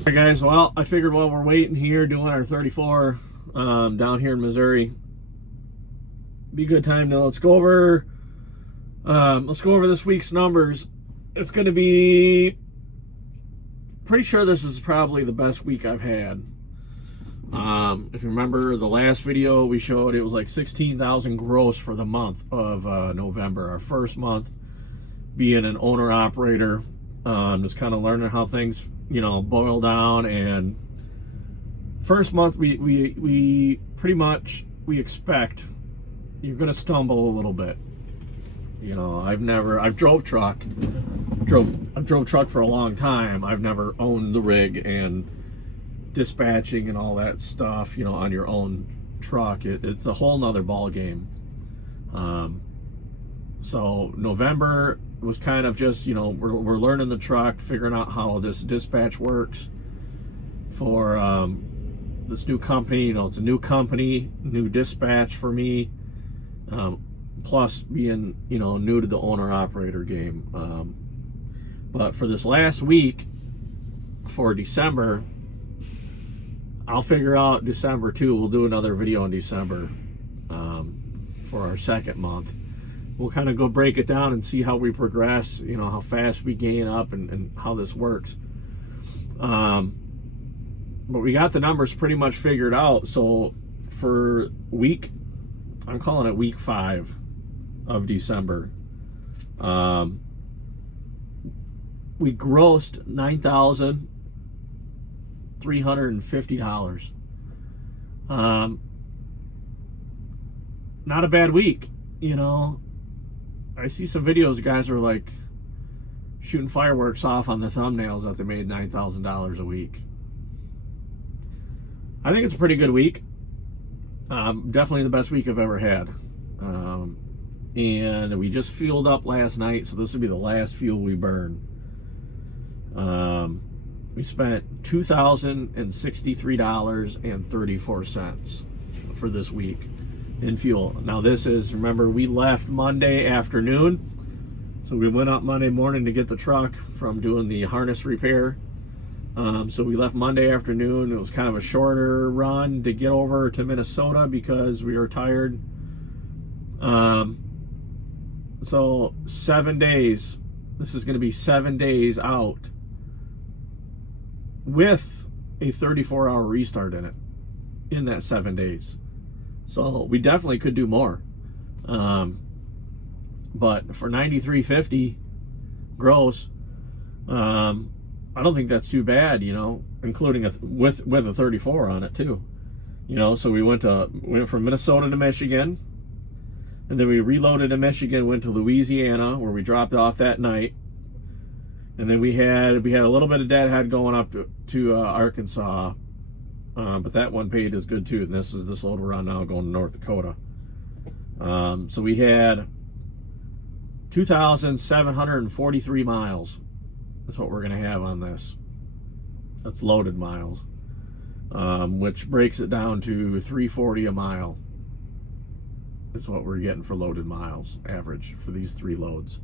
Alright guys, well, I figured while we're waiting here doing our 34 down here in Missouri, be a good time to let's go over this week's numbers. It's going to be pretty sure this is probably the best week I've had. If you remember the last video we showed, it was like 16,000 gross for the month of November, our first month being an owner operator. Just kind of learning how things boil down. And first month we pretty much expect you're gonna stumble a little bit. I've drove truck for a long time. I've never owned the rig and dispatching and all that stuff, on your own truck. It's a whole nother ball game. So November was kind of just, we're learning the truck, figuring out how this dispatch works for this new company. It's a new company, new dispatch for me. Plus being, new to the owner-operator game. But for this last week, for December, I'll figure out December too. We'll do another video in December for our second month. We'll kind of go break it down and see how we progress, how fast we gain up and how this works. But we got the numbers pretty much figured out. So for I'm calling it week 5 of December. We grossed $9,350. Not a bad week, I see some videos, guys are like shooting fireworks off on the thumbnails that they made $9,000 a week. I think it's a pretty good week. Definitely the best week I've ever had. And we just fueled up last night, so this will be the last fuel we burn. We spent $2,063.34 for this week in fuel. Now this is, remember, we left Monday afternoon, so we went up Monday morning to get the truck from doing the harness repair. So we left Monday afternoon. It was kind of a shorter run to get over to Minnesota because we were tired. So 7 days. This is going to be 7 days out with a 34-hour restart in it in that 7 days. So we definitely could do more. But for $93.50 gross, I don't think that's too bad, including with a 34 on it too. So we went from Minnesota to Michigan, and then we reloaded in Michigan, went to Louisiana, where we dropped off that night. And then we had a little bit of deadhead going up to Arkansas. But that one paid as good too. And this load we're on now going to North Dakota. So we had 2,743 miles. That's what we're going to have on this. That's loaded miles, which breaks it down to $340 a mile. Is what we're getting for loaded miles average for these 3 loads.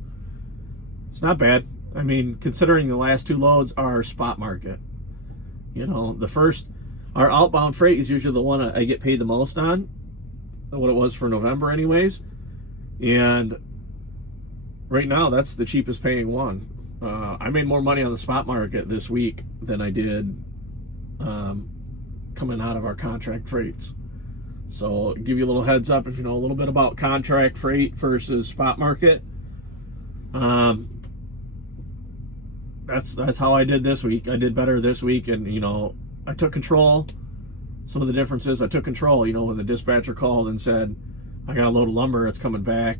It's not bad. I mean, considering the last 2 loads are spot market. Our outbound freight is usually the one I get paid the most on, what it was for November anyways. And right now, that's the cheapest paying one. I made more money on the spot market this week than I did coming out of our contract freights. So give you a little heads up if you know a little bit about contract freight versus spot market. That's how I did this week. I did better this week, and I took control. Some of the differences, I took control. When the dispatcher called and said, "I got a load of lumber. It's coming back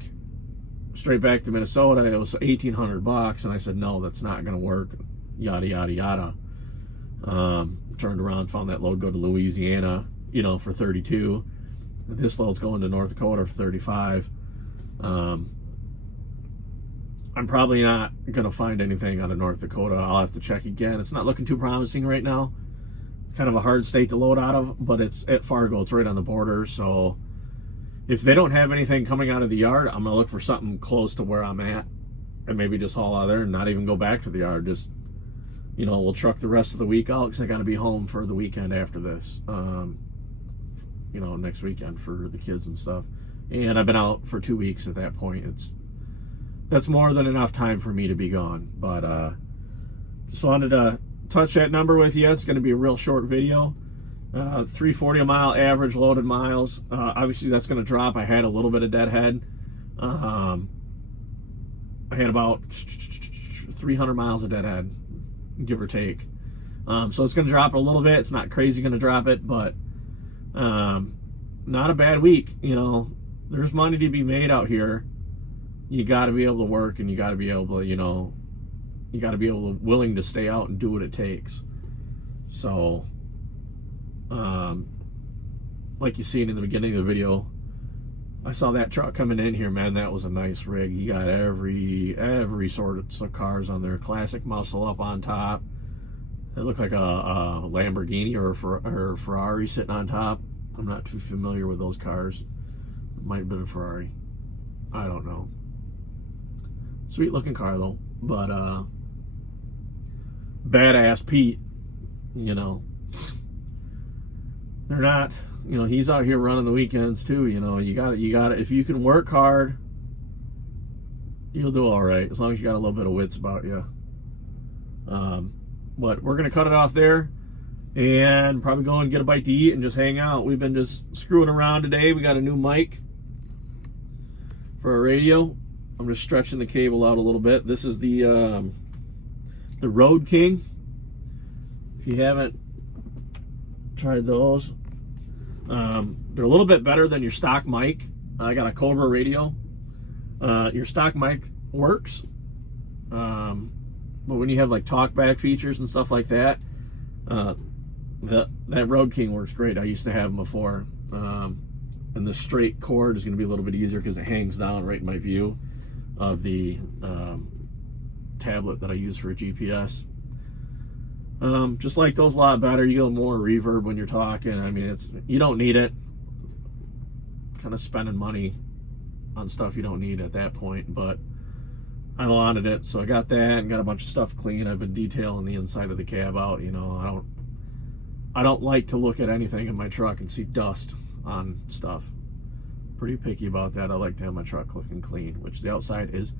straight back to Minnesota. It was $1,800, and I said, "No, that's not going to work." Yada yada yada. Turned around, found that load go to Louisiana, for 32. This load's going to North Dakota for 35. I'm probably not going to find anything out of North Dakota. I'll have to check again. It's not looking too promising right now. It's kind of a hard state to load out of, but it's at Fargo. It's right on the border. So if they don't have anything coming out of the yard, I'm going to look for something close to where I'm at and maybe just haul out of there and not even go back to the yard. Just you know, we'll truck the rest of the week out because I got to be home for the weekend after this. You know, next weekend for the kids and stuff. And I've been out for 2 weeks at that point. That's more than enough time for me to be gone. But just wanted to touch that number with you. It's going to be a real short video. 340 a mile average loaded miles. Obviously that's going to drop. I had a little bit of deadhead. I had about 300 miles of deadhead, give or take. So it's going to drop a little bit. It's not crazy going to drop it, but not a bad week. You know, there's money to be made out here. You got to be able to work, and you got to be able to, you know, you got to be willing to stay out and do what it takes. So, like you seen in the beginning of the video, I saw that truck coming in here, man. That was a nice rig. You got every sort of cars on there. Classic muscle up on top. It looked like a Lamborghini or a Ferrari sitting on top. I'm not too familiar with those cars. It might have been a Ferrari. I don't know. Sweet looking car though. But badass Pete, you know. They're not, you know, he's out here running the weekends too, you know. You got it. If you can work hard, you'll do all right, as long as you got a little bit of wits about you. But we're gonna cut it off there and probably go and get a bite to eat and just hang out. We've been just screwing around today. We got a new mic for our radio. I'm just stretching the cable out a little bit. This is the Road King. If you haven't tried those, they're a little bit better than your stock mic. I got a Cobra radio. Your stock mic works, but when you have like talkback features and stuff like that, that Road King works great. I used to have them before, and the straight cord is going to be a little bit easier because it hangs down right in my view of the tablet that I use for a GPS. Just like those a lot better. You get more reverb when you're talking. I mean, you don't need it. Kind of spending money on stuff you don't need at that point, but I wanted it, so I got that and got a bunch of stuff clean. I've been detailing the inside of the cab out. You know, I don't like to look at anything in my truck and see dust on stuff. Pretty picky about that. I like to have my truck looking clean, which the outside is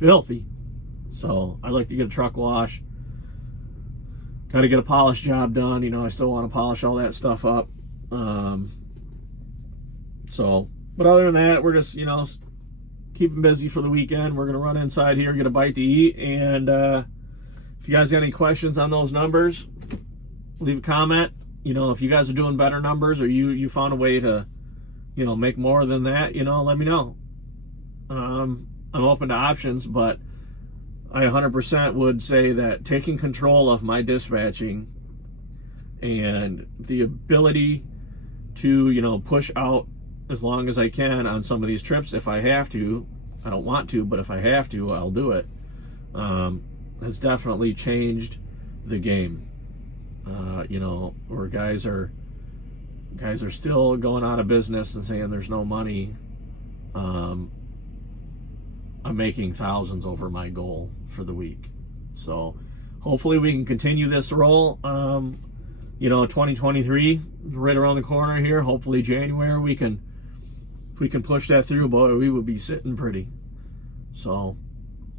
filthy. So I like to get a truck wash. Got to get a polish job done. You know, I still want to polish all that stuff up. But other than that, we're just, you know, keeping busy for the weekend. We're going to run inside here, get a bite to eat. And if you guys got any questions on those numbers, leave a comment. You know, if you guys are doing better numbers or you found a way to, you know, make more than that, you know, let me know. I'm open to options, but I 100% would say that taking control of my dispatching and the ability to, you know, push out as long as I can on some of these trips if I have to. I don't want to, but if I have to, I'll do it. Has definitely changed the game. You know, where guys are still going out of business and saying there's no money. I'm making thousands over my goal for the week. So hopefully we can continue this roll. You know, 2023 right around the corner here. Hopefully January if we can push that through, boy, we would be sitting pretty. So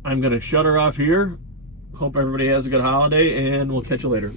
I'm going to shut her off here. Hope everybody has a good holiday, and we'll catch you later.